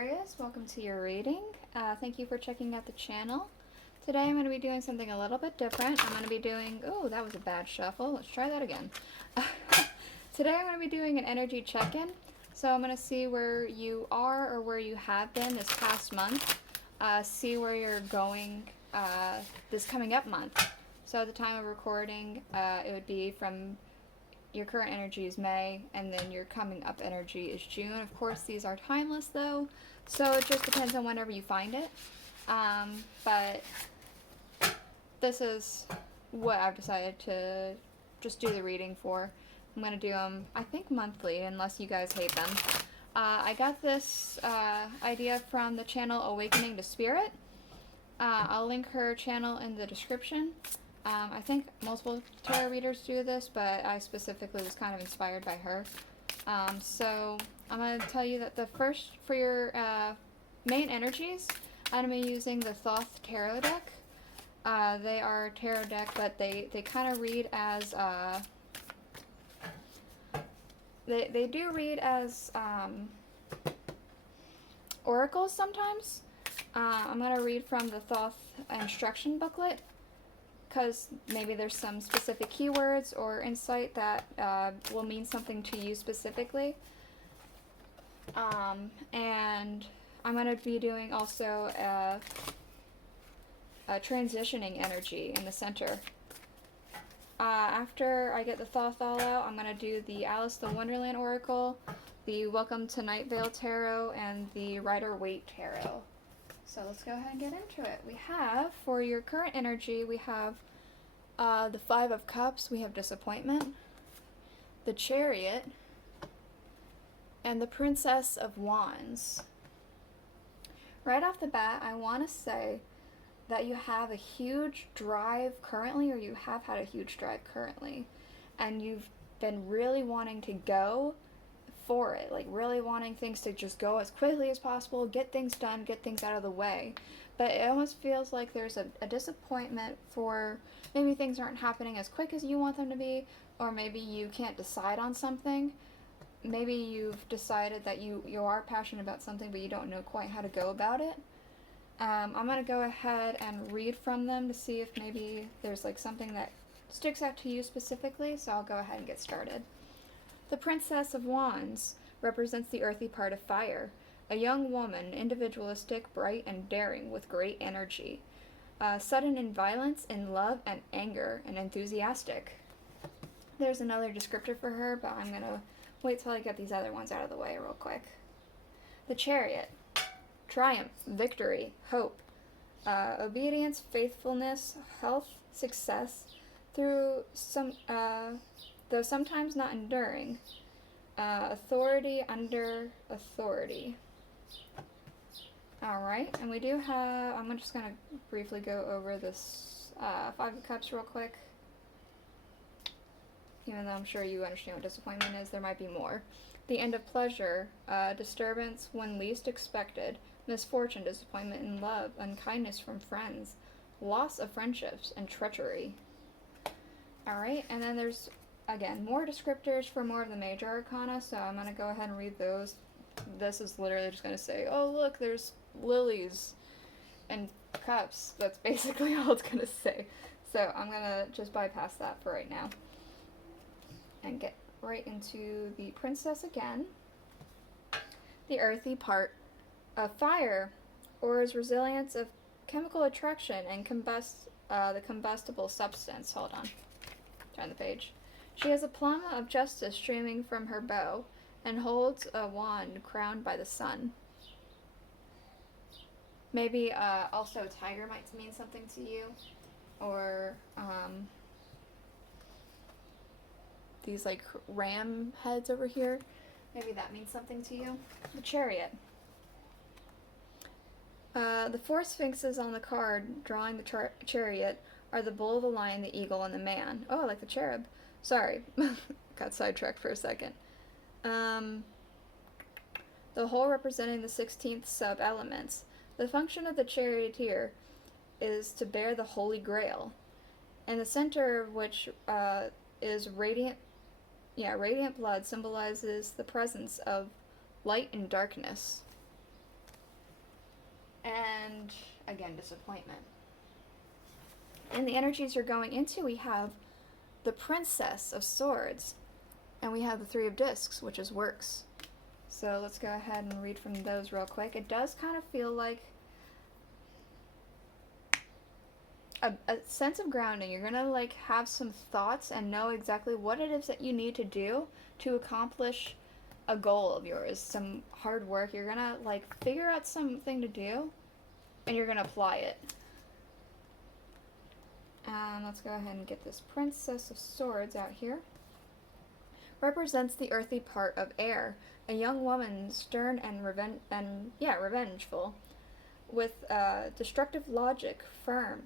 Aquarius, welcome to your reading. Thank you for checking out the channel. Today I'm going to be doing something a little bit different. I'm going to be doing, oh, that was a bad shuffle. Let's try that again. Today I'm going to be doing an energy check-in. So I'm going to see where you are or where you have been this past month. See where you're going this coming up month. So at the time of recording, it would be from your current energy is May, and then your coming up energy is June. Of course, these are timeless though, so it just depends on whenever you find it. But this is what I've decided to just do the reading for. I'm going to do them, I think, monthly, unless you guys hate them. I got this idea from the channel Awakening to Spirit. I'll link her channel in the description. I think multiple tarot readers do this, but I specifically was kind of inspired by her. So I'm going to tell you that the first, for your main energies, I'm going to be using the Thoth tarot deck. They are a tarot deck, but they kind of read as, they do read as oracles sometimes. I'm going to read from the Thoth instruction booklet, because maybe there's some specific keywords or insight that will mean something to you specifically. And I'm going to be doing also a transitioning energy in the center. After I get the Thoth all out, I'm going to do the Aleister the Wonderland Oracle, the Welcome to Night Vale Tarot, and the Rider-Waite Tarot. So let's go ahead and get into it. We have, for your current energy, we have the Five of Cups, we have Disappointment, the Chariot, and the Princess of Wands. Right off the bat, I want to say that you have a huge drive currently, or you have had a huge drive currently, and you've been really wanting to go for it, like really wanting things to just go as quickly as possible, get things done, get things out of the way. But it almost feels like there's a disappointment for maybe things aren't happening as quick as you want them to be, or maybe you can't decide on something. Maybe you've decided that you are passionate about something, but you don't know quite how to go about it. I'm going to go ahead and read from them to see if maybe there's like something that sticks out to you specifically, so I'll go ahead and get started. The Princess of Wands represents the earthy part of fire, a young woman, individualistic, bright, and daring, with great energy. Sudden in violence, in love, and anger, and enthusiastic. There's another descriptor for her, but I'm going to wait till I get these other ones out of the way real quick. The Chariot. Triumph, victory, hope, obedience, faithfulness, health, success, though sometimes not enduring, authority under authority. Alright, and we do have, I'm just going to briefly go over this Five of Cups real quick. Even though I'm sure you understand what disappointment is, there might be more. The end of pleasure, disturbance when least expected, misfortune, disappointment in love, unkindness from friends, loss of friendships, and treachery. Alright, and then there's, again, more descriptors for more of the major arcana, so I'm going to go ahead and read those. This is literally just going to say, oh look, there's lilies and cups. That's basically all it's going to say. So I'm going to just bypass that for right now and get right into the Princess again. The earthy part of fire, or is resilience of chemical attraction and the combustible substance. Hold on. Turn the page. She has a plum of justice streaming from her bow, and holds a wand crowned by the sun. Maybe also tiger might mean something to you, or these like ram heads over here. Maybe that means something to you. The Chariot. The four sphinxes on the card drawing the chariot are the bull, the lion, the eagle, and the man. Oh, I like the cherub. Sorry, got sidetracked for a second. The whole representing the 16th sub-elements. The function of the charioteer is to bear the Holy Grail, in the center of which is radiant blood, symbolizes the presence of light and darkness. and again, disappointment. In the energies you're going into, we have the Princess of Swords, and we have the Three of Discs, which is works. So let's go ahead and read from those real quick. It does kind of feel like a sense of grounding. You're gonna like have some thoughts and know exactly what it is that you need to do to accomplish a goal of yours, some hard work. You're gonna like figure out something to do, and you're gonna apply it. Let's go ahead and get this Princess of Swords out here. Represents the earthy part of air, a young woman stern and revengeful, with destructive logic, firm,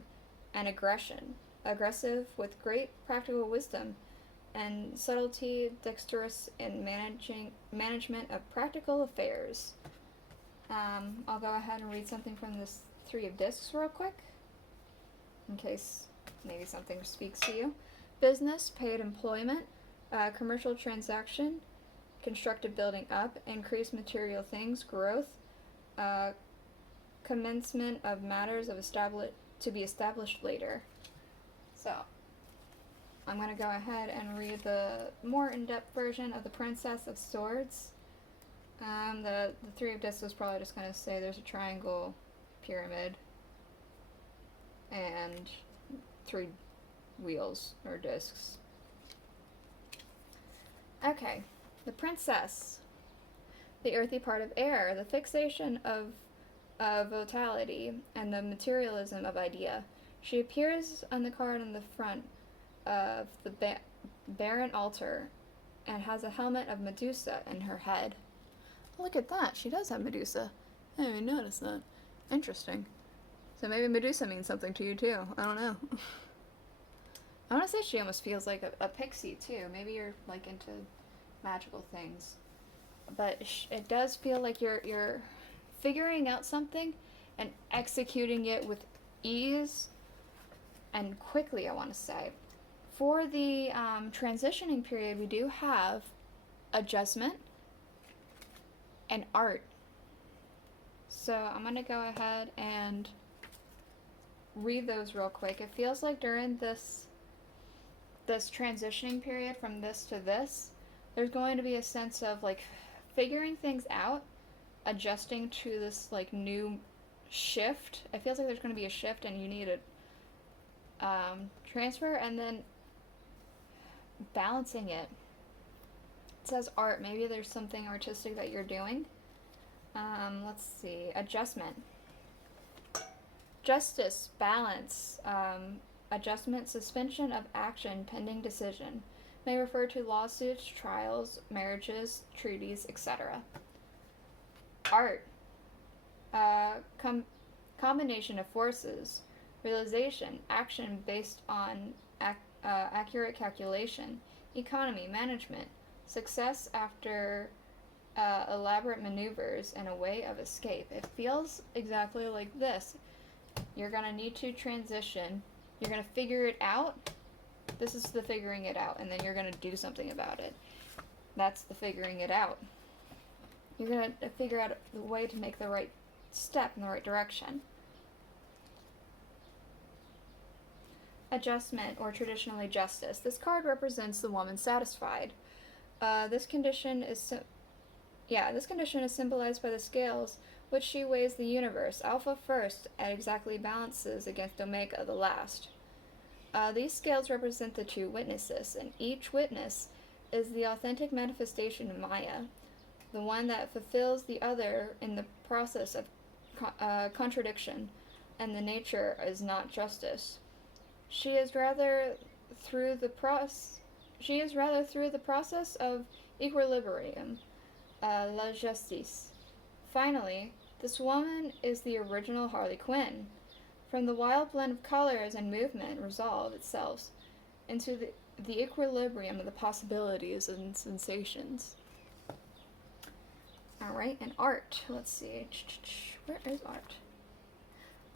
and aggressive with great practical wisdom, and subtlety, dexterous in management of practical affairs. I'll go ahead and read something from this Three of Discs real quick, in case maybe something speaks to you. Business, paid employment, commercial transaction, constructive building up, increased material things, growth, commencement of matters of to be established later. So, I'm going to go ahead and read the more in-depth version of the Princess of Swords. The Three of Discs was probably just going to say there's a triangle, pyramid, and 3 wheels or discs. Okay, the Princess, the earthy part of air, the fixation of vitality, and the materialism of idea. She appears on the card on the front of the barren altar and has a helmet of Medusa in her head. Look at that, she does have Medusa. I didn't even notice that. Interesting. So maybe Medusa means something to you too. I don't know. I want to say she almost feels like a pixie too. Maybe you're like into magical things. But it does feel like you're figuring out something and executing it with ease and quickly, I want to say. For the transitioning period, we do have adjustment and art. So I'm going to go ahead and read those real quick. It feels like during this transitioning period from this to this, there's going to be a sense of like figuring things out, adjusting to this like new shift. It feels like there's going to be a shift and you need a transfer, and then balancing it. It says art. Maybe there's something artistic that you're doing. Let's see. Adjustment. Justice, balance, adjustment, suspension of action pending decision. May refer to lawsuits, trials, marriages, treaties, etc. Art. Combination of forces. Realization, action based on accurate calculation. Economy, management. Success after elaborate maneuvers and a way of escape. It feels exactly like this. You're going to need to transition. You're going to figure it out. This is the figuring it out, and then you're going to do something about it. That's the figuring it out. You're going to figure out the way to make the right step in the right direction. Adjustment, or traditionally justice. This card represents the woman satisfied. This condition is symbolized by the scales, which she weighs the universe, alpha first, and exactly balances against omega the last. These scales represent the 2 witnesses, and each witness is the authentic manifestation of Maya, the one that fulfills the other in the process of contradiction, and the nature is not justice. She is rather through the process of equilibrium, la justice. Finally, this woman is the original Harley Quinn. From the wild blend of colors and movement resolve itself into the equilibrium of the possibilities and sensations. Alright, and art. Let's see. Where is art?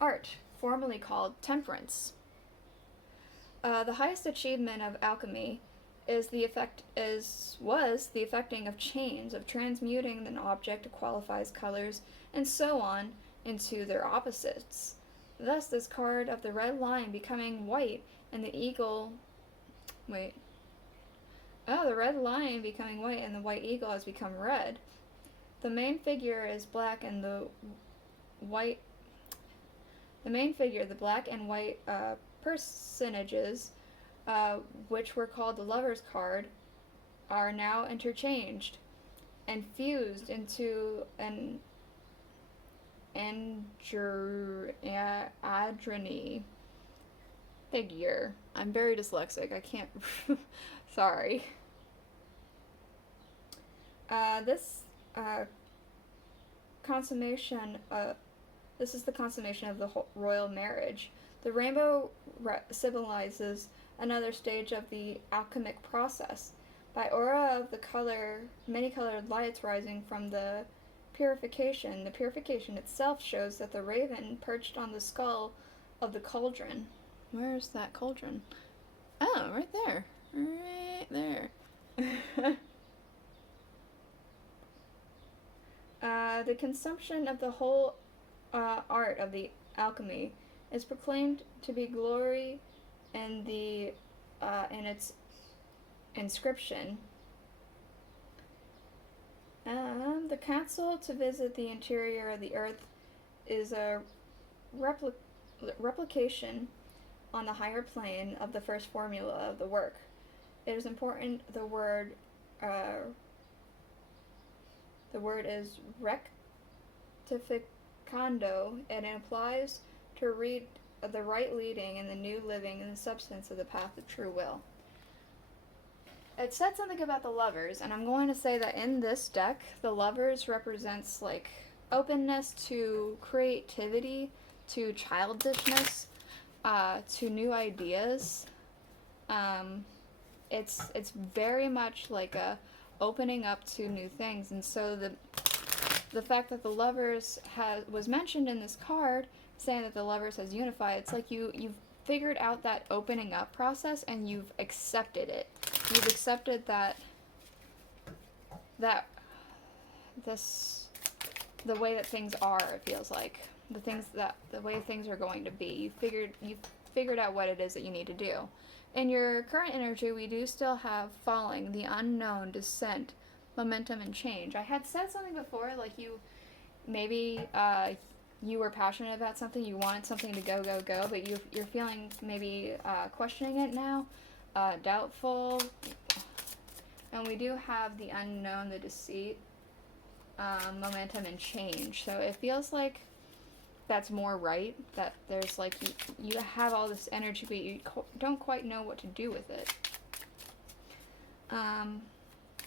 Art, formerly called temperance. The highest achievement of alchemy was the effecting of chains, of transmuting an object to qualifies colors, and so on, into their opposites. Thus, this card of the red lion becoming white and the eagle. Wait. Oh, the red lion becoming white and the white eagle has become red. The main figure is black and the white. The main figure, the black and white personages, which were called the Lover's card, are now interchanged and fused into an androgyny figure. I'm very dyslexic. I can't. Sorry. This consummation. This is the consummation of the royal marriage. The rainbow symbolizes another stage of the alchemic process. By aura of the color, many colored lights rising from the purification itself shows that the raven perched on the skull of the cauldron. Where's that cauldron? Oh, right there. Right there. The consumption of the whole art of the alchemy is proclaimed to be glory in the in its inscription. The council to visit the interior of the earth is a replication on the higher plane of the first formula of the work. It is important the word is rectificando, and it implies to read the right leading and the new living in the substance of the path of true will. It said something about the lovers, and I'm going to say that in this deck, the lovers represents like openness to creativity, to childishness, to new ideas. It's very much like a opening up to new things, and so the fact that the lovers was mentioned in this card, saying that the lovers has unified, it's like you've figured out that opening up process and you've accepted it. You've accepted that the way that things are, it feels like. The way things are going to be. You've figured out what it is that you need to do. In your current energy, we do still have falling, the unknown, descent, momentum, and change. I had said something before, like maybe you were passionate about something, you wanted something to go, but you're feeling maybe questioning it now, doubtful. And we do have the unknown, the deceit, momentum, and change. So it feels like that's more right, that there's like you have all this energy, but you don't quite know what to do with it.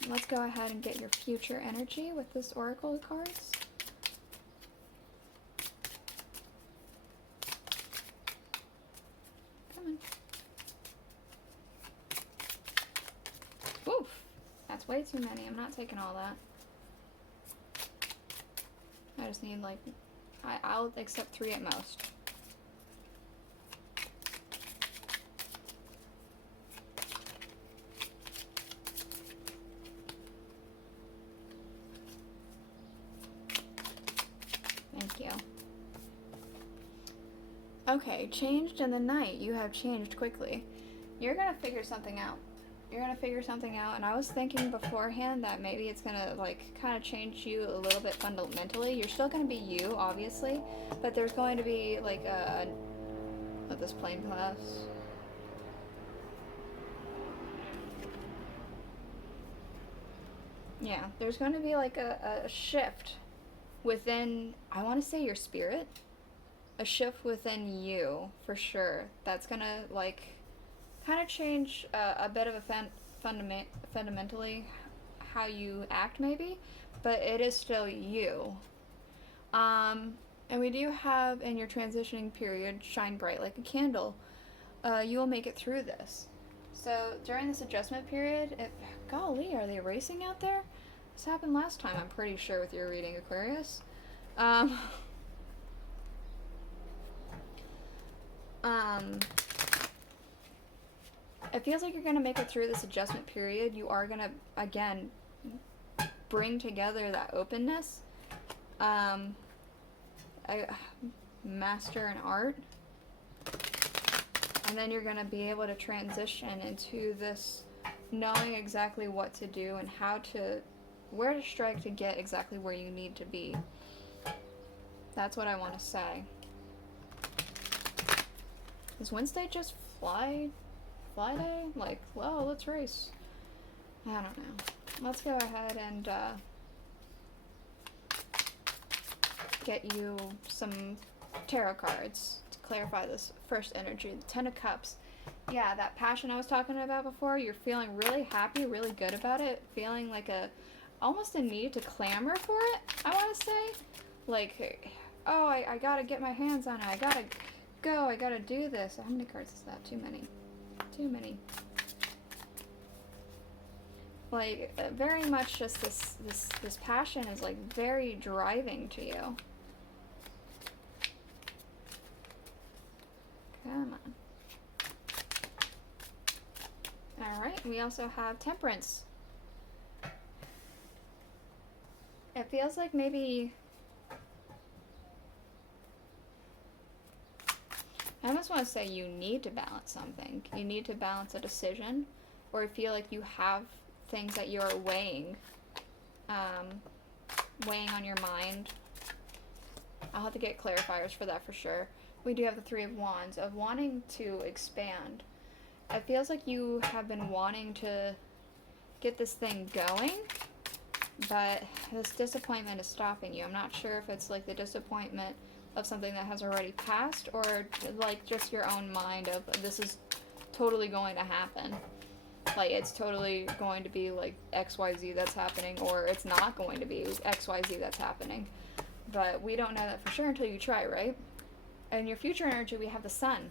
Let's go ahead and get your future energy with this oracle cards. Come on. Oof, that's way too many. I'm not taking all that. I just need like, I'll accept 3 at most. Thank you. Okay, changed in the night. You have changed quickly. You're gonna figure something out. And I was thinking beforehand that maybe it's gonna like kind of change you a little bit fundamentally. You're still gonna be you, obviously, but there's going to be like this plane class. Yeah, there's going to be like a shift within, I want to say, your spirit. A shift within you, for sure. That's going to like kind of change a bit of a fundamentally how you act, maybe, but it is still you. And we do have in your transitioning period, shine bright like a candle. You will make it through this. So during this adjustment period, golly, are they racing out there? This happened last time, I'm pretty sure, with your reading, Aquarius. It feels like you're going to make it through this adjustment period. You are going to, again, bring together that openness, master an art. And then you're going to be able to transition into this knowing exactly what to do and where to strike to get exactly where you need to be. That's what I want to say. Is Wednesday just fly day? Like, well, let's race. I don't know. Let's go ahead and get you some tarot cards to clarify this first energy. The Ten of Cups. Yeah, that passion I was talking about before, you're feeling really happy, really good about it, feeling like almost a need to clamor for it, I want to say. Like, oh, I gotta get my hands on it, I gotta go, I gotta do this. How many cards is that? Too many. Too many. Like, very much just this passion is, like, very driving to you. Come on. Alright, we also have Temperance. It feels like maybe... I almost want to say you need to balance something. You need to balance a decision, or feel like you have things that you're weighing on your mind. I'll have to get clarifiers for that for sure. We do have the Three of Wands, of wanting to expand. It feels like you have been wanting to get this thing going, but this disappointment is stopping you. I'm not sure if it's like the disappointment of something that has already passed, or like just your own mind of this is totally going to happen. Like, it's totally going to be like XYZ that's happening, or it's not going to be XYZ that's happening. But we don't know that for sure until you try, right? In your future energy, we have the Sun.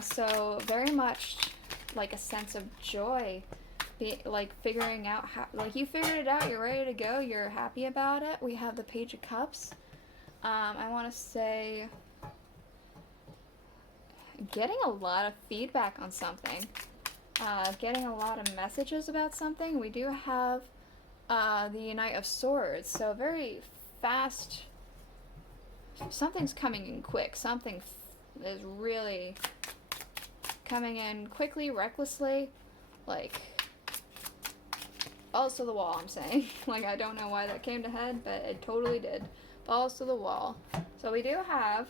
So very much like a sense of joy, like figuring out how, like you figured it out, you're ready to go, you're happy about it. We have the Page of Cups. I want to say getting a lot of feedback on something, getting a lot of messages about something. We do have the Knight of Swords, so very fast. Something's coming in quick. Something is really coming in quickly, recklessly, like balls to the wall, I'm saying. Like, I don't know why that came to head, but it totally did. Balls to the wall. So we do have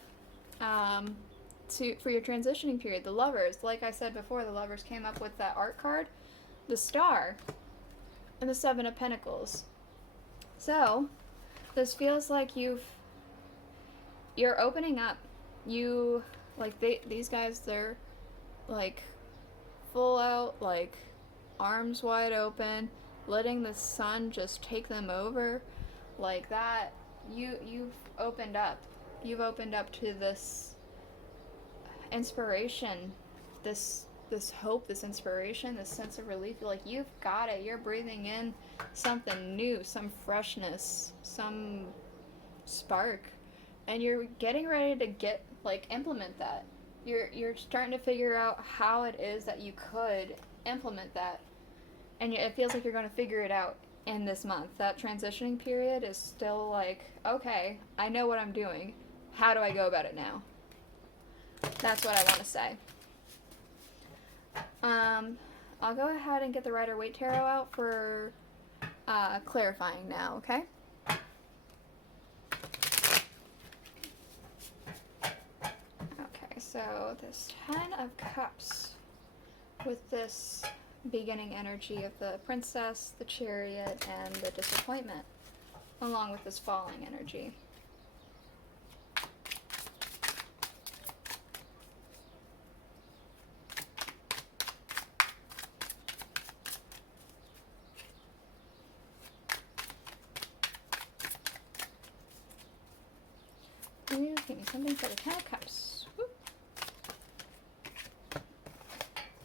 for your transitioning period, the Lovers. Like I said before, the Lovers came up with that art card, the Star, and the Seven of Pentacles. So this feels like you're opening up. You, like, these guys, they're like full out, like arms wide open, letting the sun just take them over, like that. You've opened up. You've opened up to this inspiration, this hope, this inspiration, this sense of relief. Like, you've got it. You're breathing in something new, some freshness, some spark, and you're getting ready to implement that. You're starting to figure out how it is that you could implement that, and it feels like you're going to figure it out in this month. That transitioning period is still like, okay, I know what I'm doing. How do I go about it now? That's what I want to say. I'll go ahead and get the Rider-Waite Tarot out for clarifying now, okay? Okay, so this Ten of Cups with this beginning energy of the Princess, the Chariot, and the Disappointment, along with this falling energy. Give me something for the Ten of Cups. Whoop.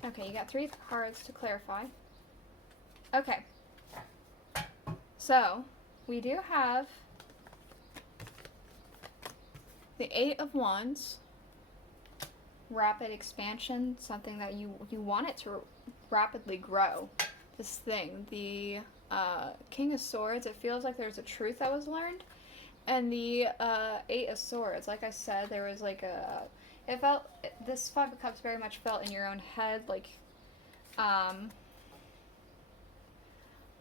Okay, you got 3 cards to clarify. Okay. So, we do have the 8 of Wands, rapid expansion, something that you want it to rapidly grow. This thing, the King of Swords, it feels like there's a truth that was learned, And the Eight of Swords, like I said, there was like a, it felt, this Five of Cups very much felt in your own head, like,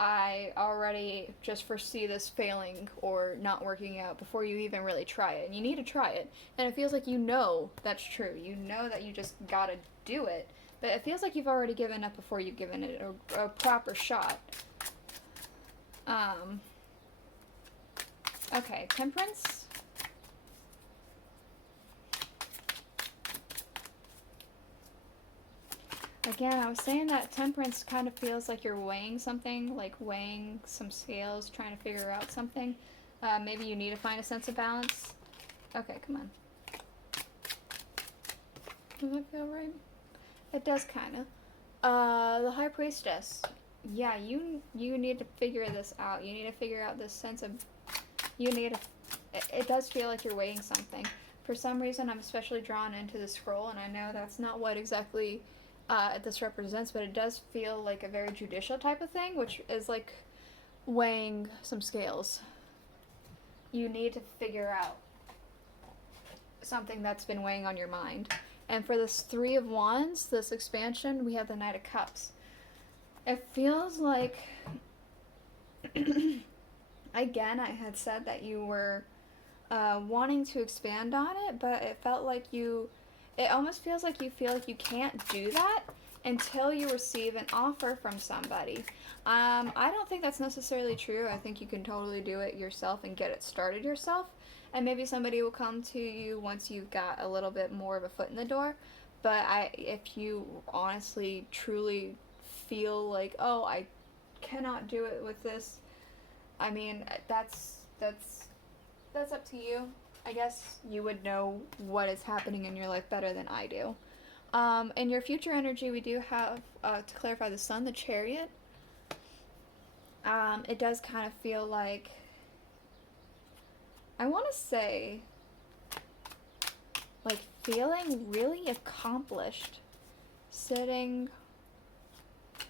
I already just foresee this failing or not working out before you even really try it. And you need to try it. And it feels like you know that's true. You know that you just gotta do it. But it feels like you've already given up before you've given it a proper shot. Okay, Temperance. Again, I was saying that Temperance kind of feels like you're weighing something, like weighing some scales, trying to figure out something. Maybe you need to find a sense of balance. Okay, come on. Does that feel right? It does kind of. The High Priestess. Yeah, you need to figure this out. You need to figure out this sense of, you need to, it does feel like you're weighing something. For some reason, I'm especially drawn into the scroll, and I know that's not what exactly this represents, but it does feel like a very judicial type of thing, which is like weighing some scales. You need to figure out something that's been weighing on your mind. And for this Three of Wands, this expansion, we have the Knight of Cups. It feels like, again, I had said that you were wanting to expand on it, but it felt like it almost feels like you feel like you can't do that until you receive an offer from somebody. I don't think that's necessarily true. I think you can totally do it yourself and get it started yourself. And maybe somebody will come to you once you've got a little bit more of a foot in the door. But if you honestly, truly feel like, oh, I cannot do it with this, I mean, that's up to you. I guess you would know what is happening in your life better than I do. In your future energy, we do have, to clarify, the Sun, the Chariot. It does kind of feel like, I want to say, like feeling really accomplished, sitting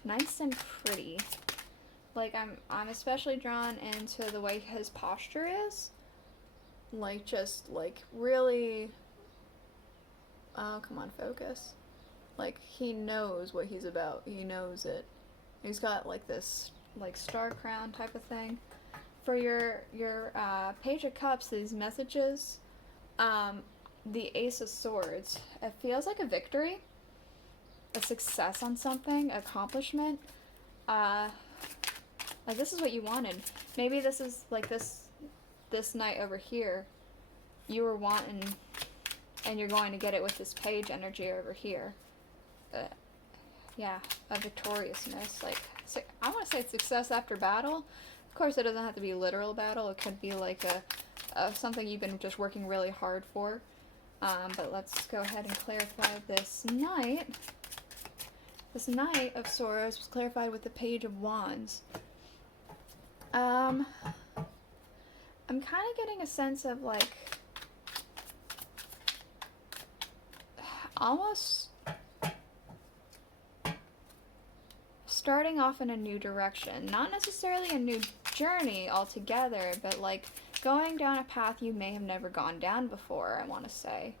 nice and pretty. Like I'm especially drawn into the way his posture is. Like just like really, oh come on, focus. Like he knows what he's about. He knows it. He's got like this like star crown type of thing. For your Page of Cups, these messages, the Ace of Swords, it feels like a victory, a success on something, accomplishment. Like this is what you wanted. Maybe this is like this night over here, you were wanting, and you're going to get it with this page energy over here. Yeah, a victoriousness. Like, I want to say success after battle. Of course, it doesn't have to be a literal battle. It could be like a something you've been just working really hard for. But let's go ahead and clarify this Knight. This Knight of Swords was clarified with the Page of Wands. I'm kind of getting a sense of like almost starting off in a new direction. Not necessarily a new journey altogether, but like going down a path you may have never gone down before, I want to say.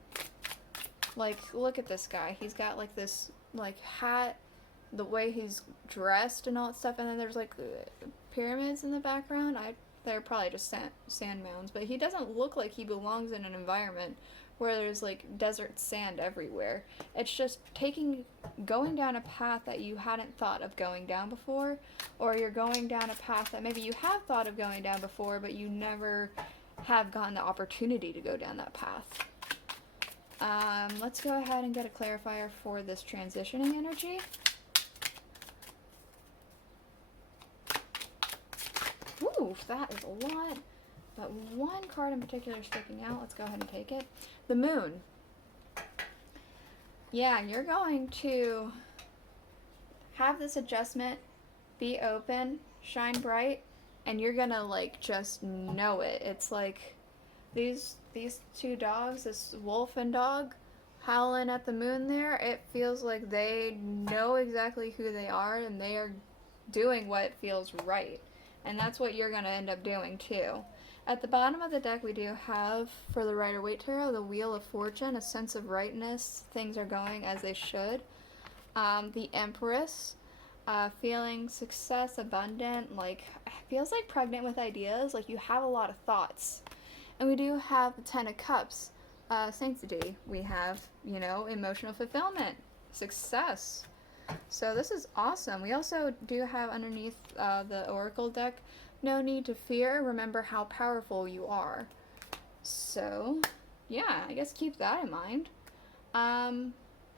Like, look at this guy. He's got like this like hat, the way he's dressed and all that stuff, and then there's like pyramids in the background. They're probably just sand mounds, but he doesn't look like he belongs in an environment where there's like desert sand everywhere. It's just going down a path that you hadn't thought of going down before, or you're going down a path that maybe you have thought of going down before, but you never have gotten the opportunity to go down that path. Let's go ahead and get a clarifier for this transitioning energy. Ooh, that is a lot. But one card in particular is sticking out. Let's go ahead and take it. The Moon. Yeah, you're going to have this adjustment, be open, shine bright, and you're gonna like just know it. It's like these two dogs, this wolf and dog, howling at the moon there. It feels like they know exactly who they are, and they are doing what feels right. And that's what you're going to end up doing too. At the bottom of the deck, we do have, for the Rider-Waite Tarot, the Wheel of Fortune, a sense of rightness, things are going as they should. The Empress, feeling success, abundant, like, feels like pregnant with ideas, like you have a lot of thoughts. And we do have the Ten of Cups, sanctity. We have, you know, emotional fulfillment, success. So this is awesome. We also do have underneath the Oracle deck, no need to fear, remember how powerful you are. So, yeah, I guess keep that in mind.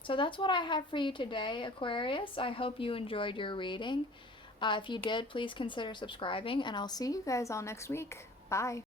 So that's what I have for you today, Aquarius. I hope you enjoyed your reading. If you did, please consider subscribing, and I'll see you guys all next week. Bye.